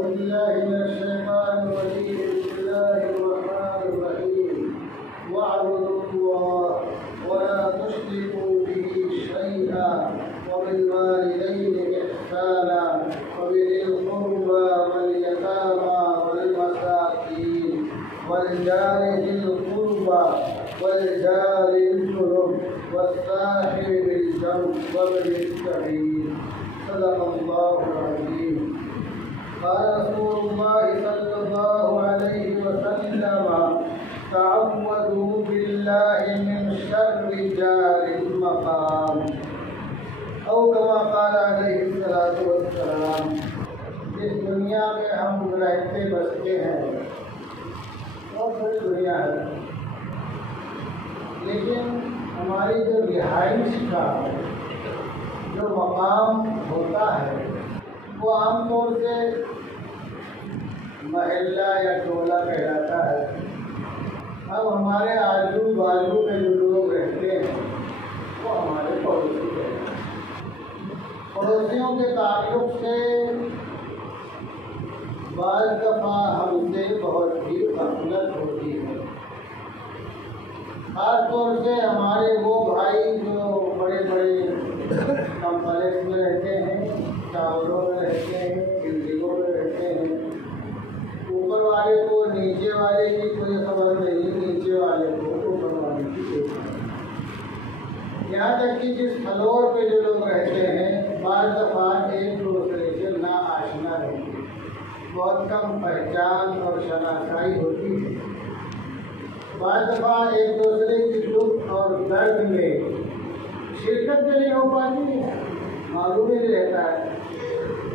بالله من الشيطان الرجيم. بسم الله الرحمن الرحيم. واعبدوا الله ولا تشركوا به شيئا وبالوالدين إحسانا وبذي القربى واليتامى والمساكين والجار ذي القربى والجار الجنب والصاحب بالجنب وابن السبيل. صدق الله العظيم. قال رسول الله صلى الله عليه وسلم: تعوذوا بالله من شر جار المقام، او كما قال علیہ الصلوۃ والسلام. جس دنیا میں ہم رہتے بستے ہیں بہت بڑی دنیا ہے، لیکن ہماری جو رہائش کا جو مقام ہوتا ہے وہ عام طور سے محلہ یا ٹولہ کہلاتا ہے. اب ہمارے آجو بازو میں جو لوگ رہتے ہیں وہ ہمارے پڑوسی ہیں. پڑوسیوں کے تعلق سے بعض دفعہ ہم سے بہت ہی غفلت ہوتی ہے. خاص طور سے ہمارے وہ بھائی جو بڑے بڑے کمپلیکس میں رہتے ہیں، ٹاوروں میں رہتے ہیں، بلڈنگوں میں رہتے ہیں. اوپر والے کو نیچے والے کی کوئی خبر نہیں، نیچے والے کو اوپر والے کی کوئی خبر نہیں. یہاں تک کہ جس فلور پہ جو لوگ رہتے ہیں بعض دفعہ ایک دوسرے سے نا آشنا رہتے ہیں، بہت کم پہچان اور شناسائی ہوتی ہے. بعض دفعہ ایک دوسرے کی دکھ اور درد میں شرکت بھی نہیں ہو پاتی ہے، معلوم ہی نہیں رہتا ہے.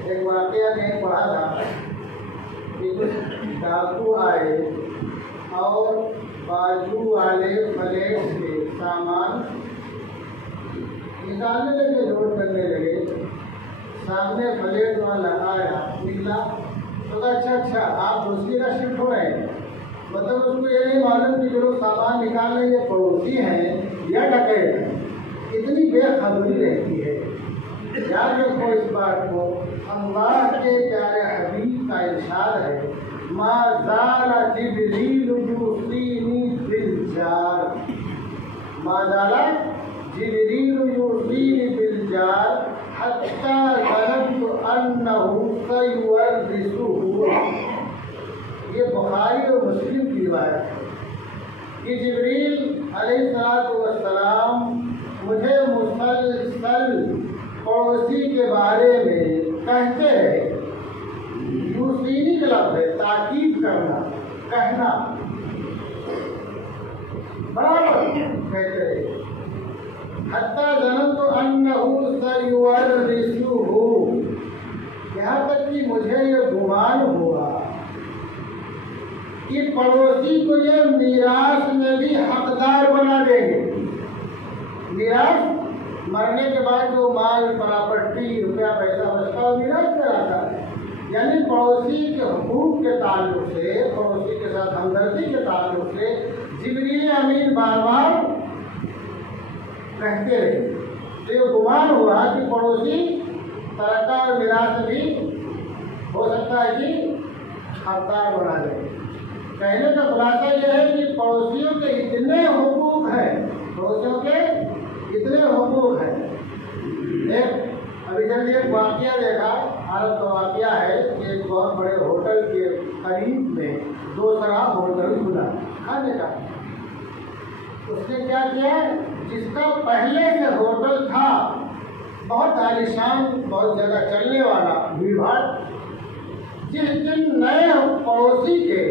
ایک واقعہ میں پڑھا تھا کہ کچھ ڈاکو آئے اور بازو والے فلیٹ سے سامان نکالنے لگے، لوڈ کرنے لگے. سامنے فلیٹ والا آیا، نکلا تو اچھا آپ دوسری کا شفٹ ہو رہے ہیں. مطلب اس کو یہ نہیں معلوم کہ جو لوگ سامان نکال رہے یہ پڑوسی ہیں یا ڈکیت ہیں. اتنی بے خبری رہتی ہے. یاد رکھو اس بات کو. اللہ کے پیارے حبیب کا ارشاد ہے: ما زال جبریل یوصینی بالجار، ما زال جبریل یوصینی بالجار حتی ظننت انہ سیورثہ. یہ بخاری اور مسلم کی روایت ہے کہ جبریل علیہ السلام مجھے مسلسل پڑوسی کے بارے میں کہتے ہیں. یوصینی کا لفظ ہے، تاکید کرنا، کہنا، برابر کہتے ہیں. حتی ظننت انہ سیورثہ، یہاں تک کہ مجھے یہ گمان ہوا کہ پڑوسی کو یہ میراث میں بھی حقدار بنا دیں گے. میراث مرنے کے بعد جو مال پراپرٹی روپیہ پیسہ بچتا ہے میراث میں آتا ہے. یعنی پڑوسی کے حقوق کے تعلق سے، پڑوسی کے ساتھ ہمدردی کے تعلق سے جبریل امین بار بار کہتے رہے. تو یہ گمان ہوا کہ پڑوسی ترکہ اور میراث بھی ہو سکتا ہے کہ حقدار بنا دیں. کہنے کا خلاصہ یہ ہے کہ پڑوسیوں کے اتنے حقوق ہیں، پڑوسیوں کے اتنے حقوق ہیں. ابھی جلدی ایک واقعہ دیکھا، عرب کا واقعہ ہے کہ ایک بہت بڑے ہوٹل کے قریب میں دوسرا ہوٹل کھلا کھانے کا. اس نے کیا کیا، جس کا پہلے سے ہوٹل تھا بہت عالیشان، بہت جگہ چلنے والا، بھیڑ بھاڑ، جس دن نئے پڑوسی کے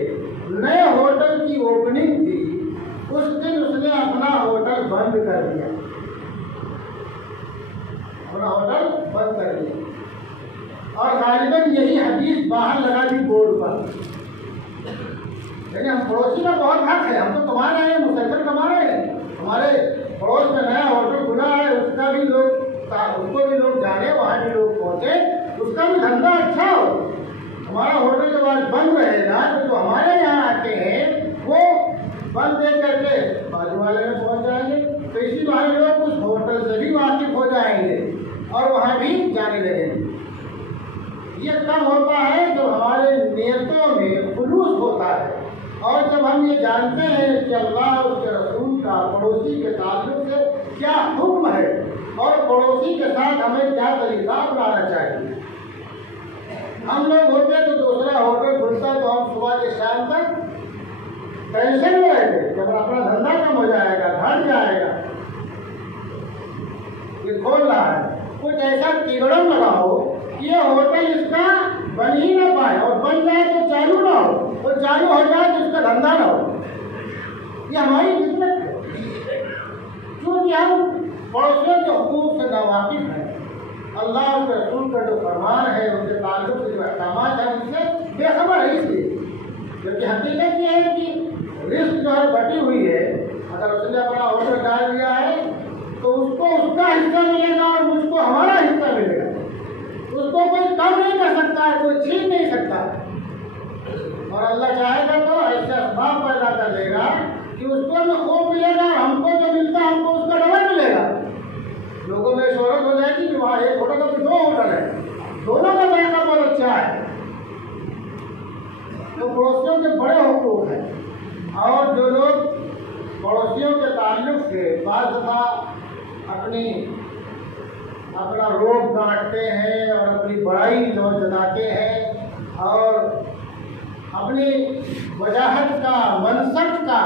نئے ہوٹل کی اوپننگ تھی اس دن اس نے اپنا ہوٹل بند کر دیا. اپنا ہوٹل بند کر دیا اور غالباً یہی حدیث باہر لگا دی بورڈ پر. یعنی ہم پڑوسی کا بہت حق ہے، ہم تو کما رہے ہیں، مسلسل کما رہے ہیں. ہمارے پڑوس میں نیا ہوٹل کھلا ہے، اس کا بھی لوگ، اس کو بھی لوگ جانے، وہاں بھی لوگ پہنچے، اس کا بھی دھندا اچھا ہو. ہمارا ہوٹل جب آج بند رہے گا تو جو ہمارے یہاں آتے ہیں وہ بند دے کر کے بازو والے میں پہنچ جائیں گے. تو اسی بہانے لوگ اس ہوٹل سے بھی واقف ہو جائیں گے اور وہاں بھی جانے لگیں گے. یہ کب ہوتا ہے جب ہمارے جانتے ہیں کہ اللہ اور اس کے رسول کا پڑوسی کے تعلق سے کیا حکم ہے اور پڑوسی کے ساتھ ہمیں کیا طریقہ اپنانا چاہیے۔ ہم لوگ ہوتے تو دوسرا ہوٹل کھلتا تو ہم صبح کے شام تک ٹینشن میں رہتے، جب اپنا دھندا کم ہو جائے گا، گھٹ جائے گا، یہ کھول رہا ہے، کچھ ایسا کیڑم لگا ہو کہ یہ ہوٹل اس کا بن ہی نہ پائے، اور بن جائے تو چالو نہ ہو، اور چالو ہو جائے تو اس کا دھندا نہ ہو۔ یہ ہماری خدمت ہے، کیونکہ ہم پڑوسیوں کے حقوق سے ناواقف ہیں۔ اللہ اور رسول کا جو فرمان ہے، ان کے تعلق سے جو احکامات ہیں، ان سے بے خبر ہے۔ اس لیے جبکہ حقیقت یہ ہے کہ رزق جو ہے بٹی ہوئی ہے، اگر اس نے اپنا ہوٹل ڈال دیا ہے تو اس کو اس کا حصہ ملے گا اور مجھ کو ہمارا حصہ ملے گا۔ اس کو کوئی کم نہیں کر سکتا ہے، کوئی چھین نہیں سکتا ہے، اور اللہ چاہے گا تو ایسے اسباب پیدا کر دے گا کہ اس کو جو خوب ملے گا، ہم کو جو ملتا ہے ہم کو اس کا ڈبل ملے گا۔ لوگوں میں شہرت ہو جائے گی کہ وہاں ایک ہوٹل ہے تو دو ہوٹل ہے، دونوں کا ذائقہ بہت اچھا ہے۔ تو پڑوسیوں کے بڑے حقوق ہیں، اور جو لوگ پڑوسیوں کے تعلق سے بعض دفعہ اپنا روب گانٹتے ہیں اور اپنی بڑائی جتاتے ہیں اور اپنی وجاہت کا، منصب کا،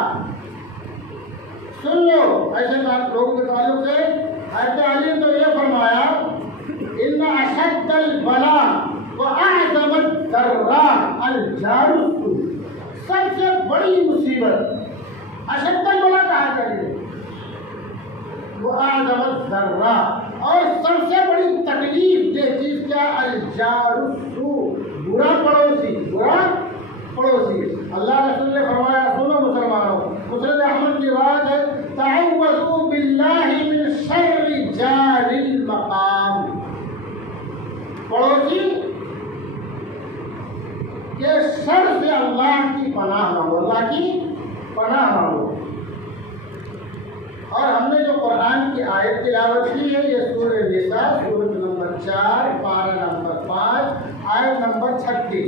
سن لو ایسے لوگوں کے تعلق سے حضرت علی نے تو یہ فرمایا، ان اشد البلاء واعظم الضراء الجار السوء، سب سے بڑی مصیبت اشد البلاء کہا کرے، واعظم الضراء، اور سب سے بڑی تکلیف دہ چیز کیا، الجار السوء، برا پڑوسی، برا پڑوسی۔ اللہ رسول نے فرمایا، سنو مسلمانوں، مسند احمد کی روایت ہے، تعوذوا باللہ من شر جار المقام، پڑوسی کے شر سے اللہ کی پناہ مانگو، اللہ کی پناہ مانگو۔ اور ہم نے جو قرآن کی آیت تلاوت کی ہے، یہ سورہ نساء، سورۃ نمبر 4، پارہ نمبر 5، آیت نمبر 36۔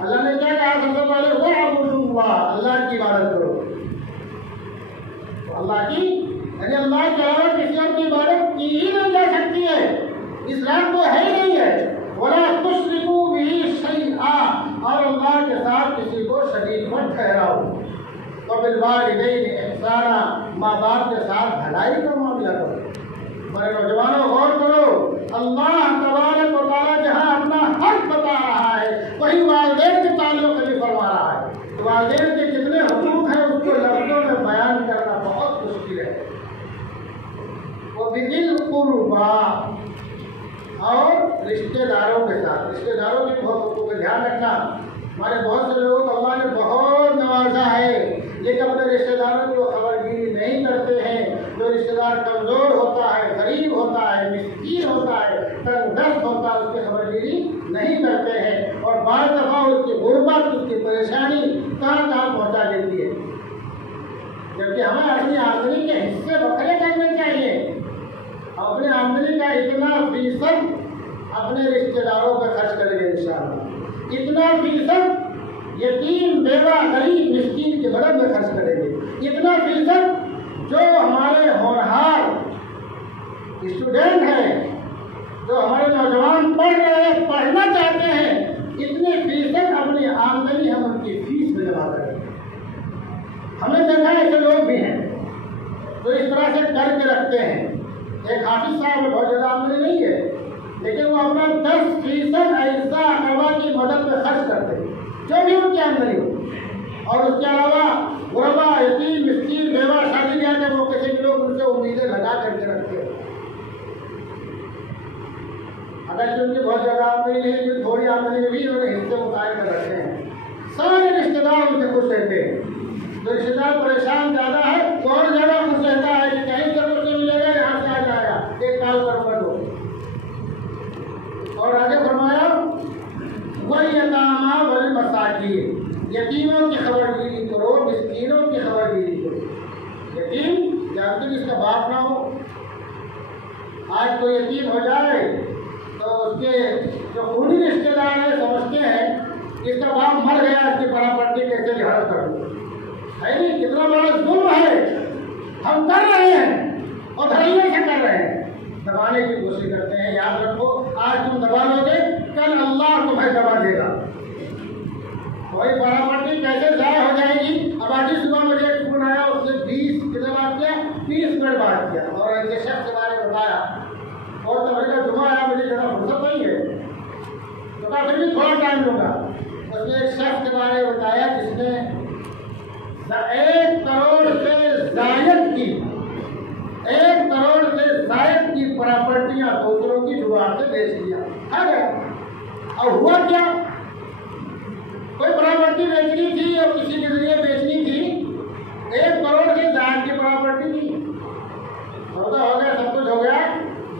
اللہ نے کیا کہا، سب سے پہلے وَاعْبُدُوا اللَّهَ، اللہ کی عبادت کرو۔ تو اللہ کی یعنی اللہ کے علاوہ کسی اور کی عبادت کی ہی نہیں جا سکتی ہے، اسلام تو ہے ہی نہیں ہے۔ وَلَا تُشْرِكُوا بِهِ شَيْئًا، اور اللہ کے ساتھ کسی کو شریک مت ٹھہراؤ۔ وَبِالْوَالِدَيْنِ إِحْسَانًا، ماں باپ کے ساتھ بھلائی کا معاملہ کرو۔ میرے نوجوانوں غور کرو، اللہ تبارک و تعالیٰ جہاں اپنا حق بتا رہا ہے، وہی والدین کے تعلق سے بھی فرما رہا ہے۔ والدین کے کتنے حقوق ہیں اس کو لفظوں میں بیان کرنا بہت مشکل ہے۔ وَبِذِي الْقُرْبَىٰ، اور رشتہ داروں کے ساتھ، رشتہ داروں کے بہت حقوق کا دھیان رکھنا۔ ہمارے بہت سے لوگوں کو اللہ نے بہت نوازا ہے، لیکن اپنے رشتہ داروں کی وہ خبرگیری نہیں کرتے ہیں۔ جو رشتہ دار کمزور ہوتا ہے، غریب ہوتا ہے، مسکین ہوتا ہے، تنگ دست ہوتا ہے، اس کی خبرگیری نہیں کرتے ہیں، اور بعض دفعہ اس کی غربت، اس کی پریشانی کہاں کہاں پہنچا دیتی ہے۔ جبکہ ہمیں اپنی آمدنی کے حصے بکھرے کرنے چاہیے، اپنی آمدنی کا اتنا فیصد اپنے رشتہ داروں پر خرچ کریں گے انشاءاللہ، اتنا فیصد یتیم، بیوہ، غریب، مسکین کی مدد میں خرچ کریں گے، اتنا فیصد جو ہمارے ہونہار اسٹوڈنٹ ہیں، جو ہمارے نوجوان پڑھ رہے ہیں، پڑھنا چاہتے ہیں، اتنے فیصد اپنی آمدنی ہم ان کی فیس میں جمع کریں گے۔ ہمیں دیکھا ایسے لوگ بھی ہیں جو اس طرح سے کر کے رکھتے ہیں۔ ایک حافظ صاحب میں بہت زیادہ آمدنی نہیں ہے، لیکن وہ اپنا 10% ایسا اقوا کی مدد میں خرچ کرتے ہیں جو بھی ان کی آمدنی ہو، اور اس کے علاوہ غربا، یتیم، مسکین، بیوہ، شادی بیاہ کے موقع سے لوگ ان سے امیدیں لگا کر کے رکھتے ہیں۔ اگر ان کی بہت زیادہ آمدنی نہیں ہے، تھوڑی آمدنی میں بھی انہوں نے حصے متعین کر رکھے ہیں۔ سارے رشتے دار ان سے خوش رہتے ہیں۔ جو رشتے دار پریشان زیادہ ہے تو اور زیادہ خوش رہتا ہے کہ کہیں سے کچھ نہیں ملے گا، یہاں سے آ جائے گا، ایک کال پر بڑھ ہو۔ اور آگے فرمایا، وَالْيَتَامَىٰ وَالْمَسَاكِينَ، یتیموں کی خبرگیری کرو، مسکینوں کی خبرگیری کرو۔ یتیم جانتے جس کا باپ نہ ہو، آج کوئی یتیم ہو جائے تو اس کے جو خونی رشتے دار ہیں سمجھتے ہیں اس کا باپ مر گیا، اس کی پراپرٹی کیسے لحاظ کروں۔ ہے نہیں کتنا بڑا ظلم ہے ہم کر رہے ہیں اور دھڑیے سے کر رہے ہیں، دبانے کی کوشش کرتے ہیں. یاد رکھو آج تم دبا لو گے کل اللہ تمہیں دبا دے گا. کوئی پراپرٹی کیسے ضائع ہو جائے گی. اب آج صبح مجھے ایک فون آیا، اس نے 20 کتنے بات کیا 30 منٹ بات کیا اور ایک شخص کے بارے میں بتایا اور تبھی کا جمعہ آیا مجھے ذرا فرصت نہیں ہے تو میں پھر بھی تھوڑا ٹائم لوں گا. اس نے ایک شخص کے بارے میں بتایا جس نے 1 کروڑ سے زائد کی 1 کروڑ سے زائد کی پراپرٹیاں دوسروں کی جگاڑ سے بیچ دیا. ہے گیا. اور ہوا کیا، کوئی پراپرٹی بیچنی تھی اور کسی کے ذریعے بیچنی تھی، 1 کروڑ سے زائد کی پراپرٹی تھی. سودا ہو گیا، سب کچھ ہو گیا.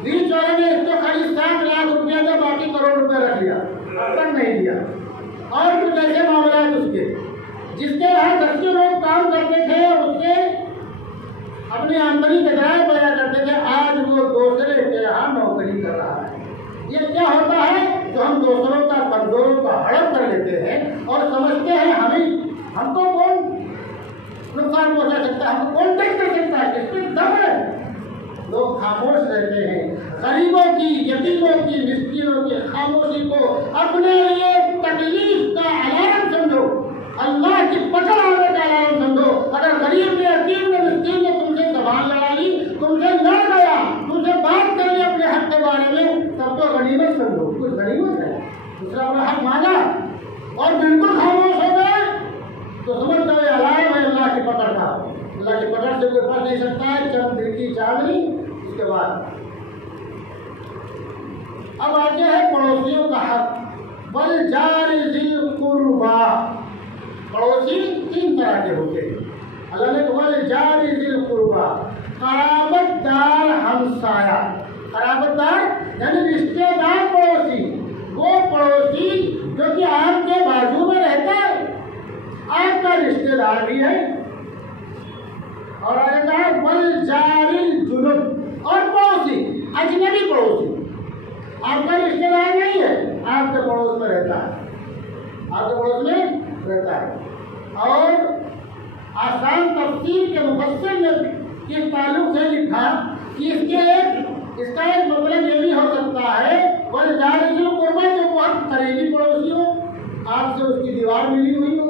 20 والے نے اس کو خالی 7 لاکھ روپیہ کا باقی کروڑ روپے رکھ لیا، اب تک نہیں دیا. اور کچھ ایسے معاملات اس کے جس کے یہاں 10 لوگ کام کرتے تھے اور اس سے اپنی آمدنی کے ذرائع پیدا کرتے تھے، آج وہ دوسرے کے یہاں نوکری کر رہا ہے. یہ کیا ہوتا ہے جو ہم دوسروں کا کمزوروں کا ہڑپ کر لیتے ہیں اور سمجھتے ہیں ہم کو کون نقصان پہنچا سکتا ہے، ہم کو کون ٹیک کر سکتا ہے، اس پہ دم ہے. لوگ خاموش رہتے ہیں. غریبوں کی، یتیموں کی، مسکینوں کی خاموشی کو اپنے لیے تکلیف کا علامت سمجھو، اللہ کی پکڑ آنے کا علامت سمجھو. اگر غریب نے، یتیم نے، مسکین نے تم سے زبان لڑا لی، تم سے لڑ گیا، تم سے بات کر لی اپنے حق کے بارے میں، تب تو غنیمت سمجھو، کچھ غنیمت ہے. دوسرا اپنا حق مانگا اور بالکل خاموش ہو گئے تو سمجھ جائے علامت ہے اللہ کی پکڑ کا. اللہ کی پکڑ سے کوئی پھنس نہیں سکتا ہے. چند دن کی چاندنی اس کے بعد. اب آگے ہے پڑوسیوں کا حق. والجار ذی القربى. پڑوسی 3 طرح کے ہوتے ہیں. اللہ نے کہا والجار ذی القربى، قرابت دار ہمسایہ. قرابت دار یعنی رشتے دار پڑوسی، وہ پڑوسی جو کہ آپ کے بازو میں رہتا ہے، آپ کا رشتے دار بھی ہے. اور آگے کہا والجار الجنب، اور پڑوسی اجنبی پڑوسی، آپ کا رشتے دار نہیں ہے، آپ کے پڑوس میں رہتا ہے، آپ کے پڑوس میں رہتا ہے. اور آسان تفسیر کے مفسر نے اس تعلق سے لکھا کہ اس کا ایک مطلب یہ بھی ہو سکتا ہے والجار ذی القربى جو بہت قریبی پڑوسی ہو، آپ سے اس کی دیوار ملی ہوئی ہو.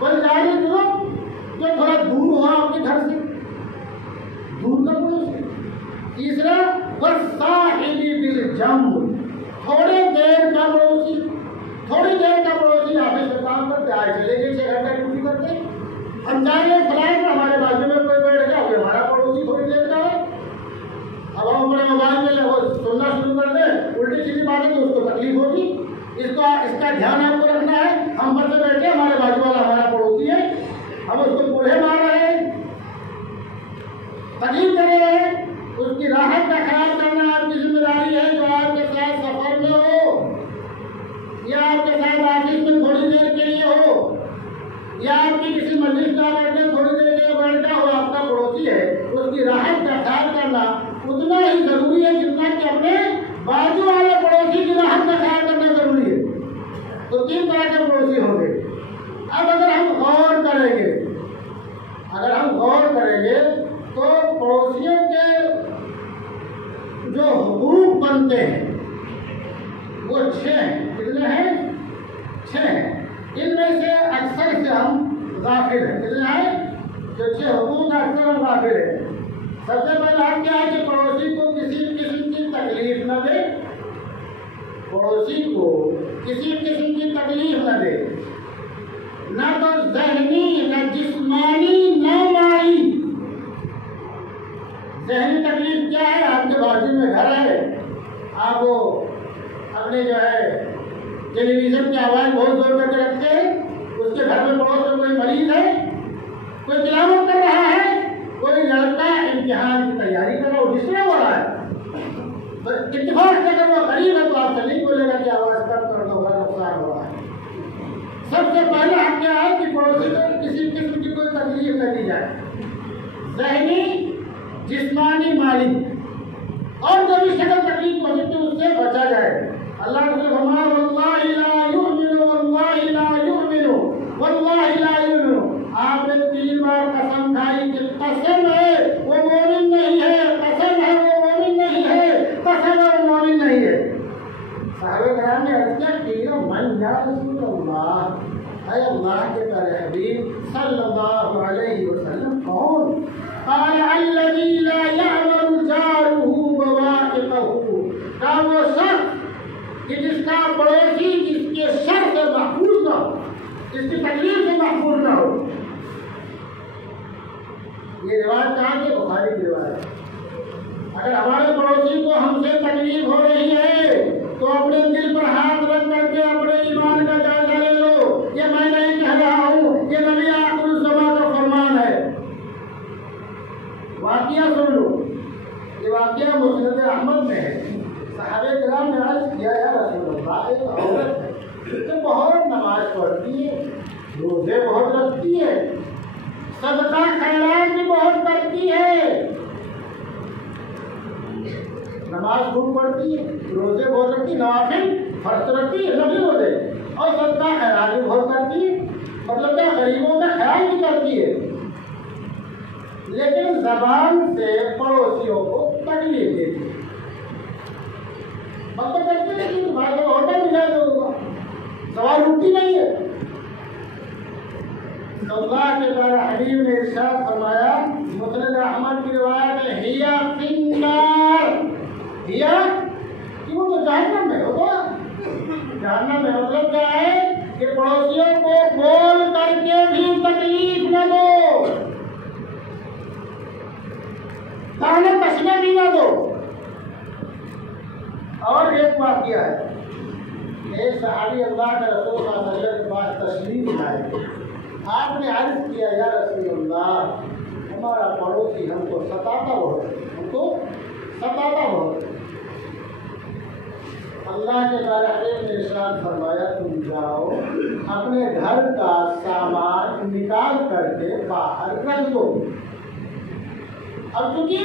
والجار الجنب جو تھوڑا دور ہوا آپ کے گھر سے، دور کا پڑوسی. تیسرا والصاحب بالجنب، تھوڑی دیر کا پڑوسی. تھوڑی دیر کا پڑوسی آفس میں کام کرتے آئے چلے گئے 6 گھنٹہ ڈیوٹی کرتے، ہم جا رہے ہیں فلائٹ میں، ہمارے بازو میں کوئی بیٹھ گیا، وہ ہمارا پڑوسی تھوڑی دیر کا ہے. اب ہم اپنے موبائل میں وہ سننا شروع کر دیں الٹی سیدھی باتیں تو اس کو تکلیف ہوگی. اس کا دھیان آپ کو رکھنا ہے. ہم پر سے بیٹھے، ہمارے بازو والا ہمارا پڑوسی ہے، ہم اس کو بوڑھے مار رہے ہیں، تکلیف کر رہے ہیں. اس کی راحت کا خیال کرنا آپ کی ذمہ داری ہے. جو آپ کے ساتھ سفر میں ہو یا آپ کے ساتھ آفس میں تھوڑی دیر کے لیے ہو یا آپ کی کسی مجلس کا بیٹھے تھوڑی دیر کے لیے بیٹھا ہو، آپ کا پڑوسی ہے، اس کی راحت کا خیال کرنا اتنا ہی ضروری ہے جتنا کہ اپنے بازو والے پڑوسی کی راحت کا خیال کرنا ضروری ہے. تو 3 طرح کے پڑوسی ہوں گے. اب اگر ہم غور کریں گے تو پڑوسیوں کے جو حقوق بنتے ہیں وہ 6 ہیں. کتنے ہیں؟ 6 ہیں. ان میں سے اکثر سے ہم غافل ہیں. کتنے ہیں؟ جو 6 حقوق اکثر ہم غافل ہیں. سب سے پہلا حق کیا ہے کہ پڑوسی کو کسی قسم کی تکلیف نہ دے. پڑوسی کو کسی قسم کی تکلیف نہ دے، نہ تو ذہنی، نہ جسمانی، نہ مالی. ذہنی تکلیف کیا ہے؟ آپ کے بازو میں گھر ہے، آپ وہ اپنے جو ہے ٹیلی ویژن کی آواز بہت زور کر کے رکھتے ہیں، اس کے گھر میں پڑوس میں کوئی مریض ہے، کوئی تلاوت کر رہا ہے، کوئی لڑکا امتحان کی تیاری کر رہا ہے، ڈسٹرب ہو رہا ہے. اتفاق سے اگر وہ غریب ہے تو آپ سے نہیں بولے گا کہ آواز کم کر دو، بڑا نقصان ہو رہا ہے. سب سے پہلا حق کیا ہے کہ پڑوسی کو کسی قسم کی کوئی تکلیف نہ دی جائے، ذہنی، جسمانی، مالی، اور جو بھی شکل تکلیف پہنچتی ہے اس سے بچا جائے. اللہ نے فرمایا واللہ لا یؤمن واللہ لا یؤمن واللہ لا یؤمن. آپ نے 3 رسول اللہ، اے اللہ کے پیارے حبیب صلی اللہ علیہ وسلم کون؟ قال الذی لا یعمل جارہ بوائقہ، کہا وہ شخص کہ جس کا پڑوسی جس کے شر سے محفوظ نہ ہو، جس کی تکلیف سے محفوظ نہ ہو۔ یہ روایت کہاں کی؟ بخاری کی روایت۔ اگر ہمارے پڑوسی کو ہم سے تکلیف ہو رہی ہے تو اپنے دل پر ہاتھ رکھ کر کے اپنے ایمان کا جائزہ لے لو۔ یہ میں نہیں کہہ رہا ہوں، یہ نبی آخر الزمان کا فرمان ہے۔ واقعہ سن لو، یہ واقعہ مسند احمد میں ہے۔ صحابہ کرام نے عرض کیا یا رسول اللہ، ایک عورت ہے جو بہت نماز پڑھتی ہے، روزے بہت رکھتی ہے، صدقہ خیرات بھی بہت کرتی ہے، نماز خوب پڑھتی ہے، روزے بہت رکھتی ہے، نوافل فرض رکھتی ہے، نفلی روزے، اور صدقہ خیرات بھی بہت کرتی ہے، مطلب کہ غریبوں کا خیال بھی کرتی ہے، لیکن زبان سے پڑوسیوں کو تکلیف دیتی ہے۔ مطلب کرتے ہیں کہ تمہارے کو ہوٹل ملا دو، سوال اٹھتی نہیں ہے۔ اللہ کے پیارے حبیب نے ارشاد فرمایا، مسند احمد کی روایت ہے، ہیا فی النار، ہیا کہ وہ تو جہنم میں ہوگا۔ جہنم میں مطلب کیا ہے کہ پڑوسیوں کو بول کر کے بھی تکلیف نہ دو، تانے تشنے بھی نہ دو۔ اور ایک واقعہ ہے، ایک صحابی اللہ کے رسول صلی اللہ علیہ وسلم کے پاس تشریف لائے، آپ نے عرض کیا یا رسول اللہ، ہمارا پڑوسی ہم کو ستاتا بہت ہے، ہم کو ستاتا بہت ہے۔ اللہ کے پیارے حبیب نے ارشاد فرمایا، تم جاؤ اپنے گھر کا سامان نکال کر کے باہر رکھ دو۔ اب چونکہ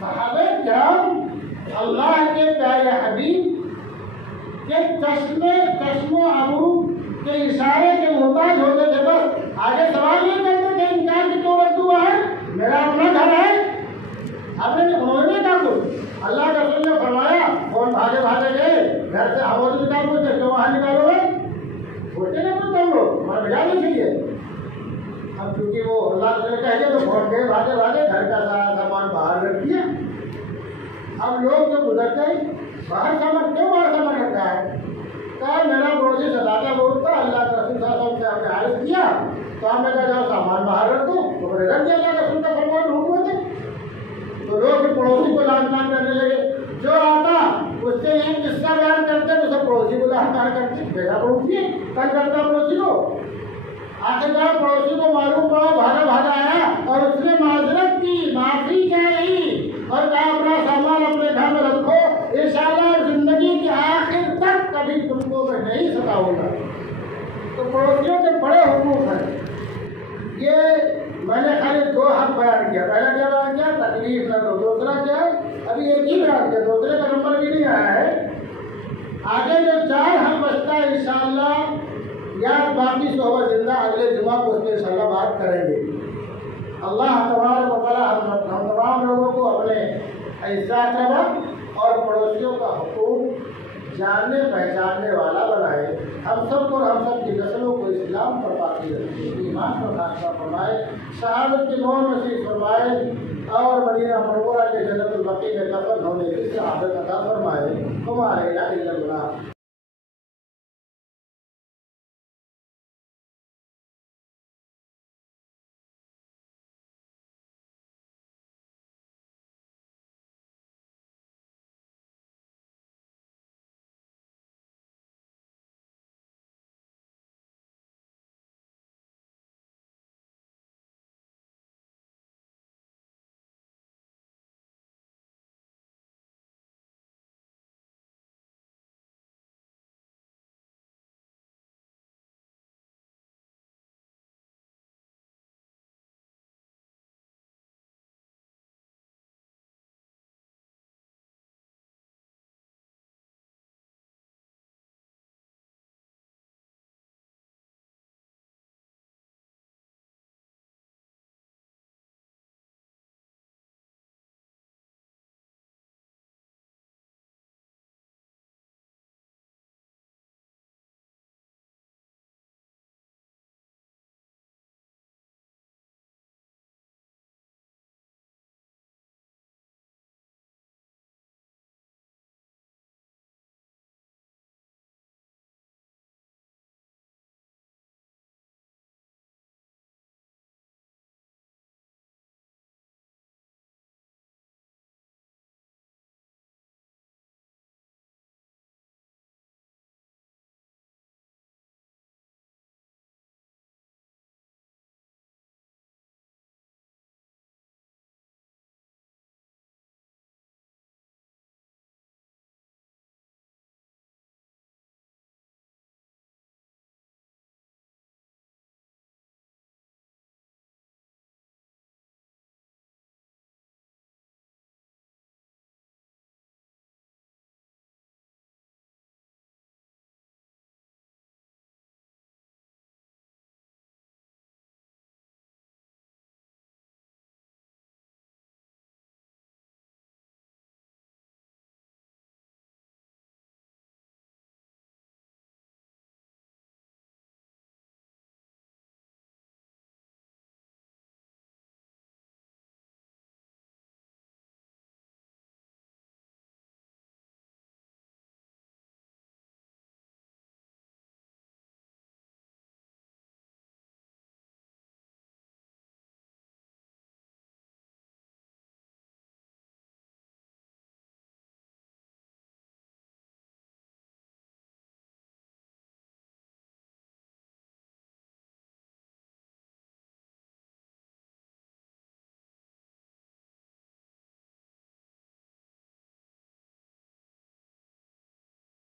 صحابہ کرام اللہ کے پیارے حبیب کے چشم و ابرو کے اشارے کے محتاج ہوتے تھے، بس آگے سوال نہیں کرتے تھے انکار کی کیوں رکھ دوں باہر، میرا اپنا گھر ہے، آپ نے بھولنے کا کچھ۔ اللہ کے رسول نے فرمایا، کون بھاگے بھاگے گئے گھر سے آواز نکال پوچھتے کیوں باہر نکالو گے، بولتے نا کچھ تم لوگ ہمارا بجا نہیں چاہیے۔ اب چونکہ وہ اللہ کے کہہ گئے تو پہنچ گئے بھاگے بھاگے، گھر کا سارا سامان باہر رکھ دیا۔ اب لوگ جو گزرتے ہیں باہر سامان کیوں باہر سامان رکھا ہے، کہا میرا پڑوسی صداقہ بہت تھا، اللہ کے رسول صلی اللہ علیہ وسلم سے آپ نے عرض کیا تو ہم نے کہا جاؤ سامان باہر رکھ دو، تو میں نے رکھ دیا، اللہ کے رسول کا فرمان حکم ہے۔ تو لوگ پڑوسی کو لان تان کرنے لگے، جو آتا اس سے یہ قصہ بیان کرتے تو سب پڑوسی کو لان تان کرتے، میرا پڑوسی ہے کل کرتا پڑوسی کو۔ آخرکار پڑوسی کو معلوم پڑا، بھاگا بھاگا آیا اور اس نے معذرت کی، معافی چاہی اور کہا اپنا سامان اپنے گھر میں رکھو، انشاءاللہ زندگی کے آخر تک کبھی تم کو میں نہیں ستاؤں گا۔ تو پڑوسیوں کے بڑے حقوق ہیں۔ یہ میں نے خالی دو حق بیان کیا، پہلا کیا بیان کیا، تکلیف نہ دو، دوسرا کیا ہے ابھی ایک ہی بیان کیا، دوسرے کا نمبر بھی نہیں آیا ہے۔ آگے جو چار حق بچتا ہے انشاءاللہ یا باقی صحبت زندہ اگلے جمعہ کو اس میں انشاءاللہ بات کریں گے۔ اللہ تبارک و تعالی ہم تمام لوگوں کو اپنے عزت رب اور پڑوسیوں کا حقوق جاننے پہچاننے والا بنائے، ہم سب کو اور ہم سب کی نسلوں کو اسلام پر باقی رکھے، ایمان پر خاصہ فرمائے، شہادت کی نور نصیب فرمائے اور مدینہ منورہ کے جنت البقیع میں دفن ہونے کی سعادت عطا فرمائے۔ ہمارے الا اللہ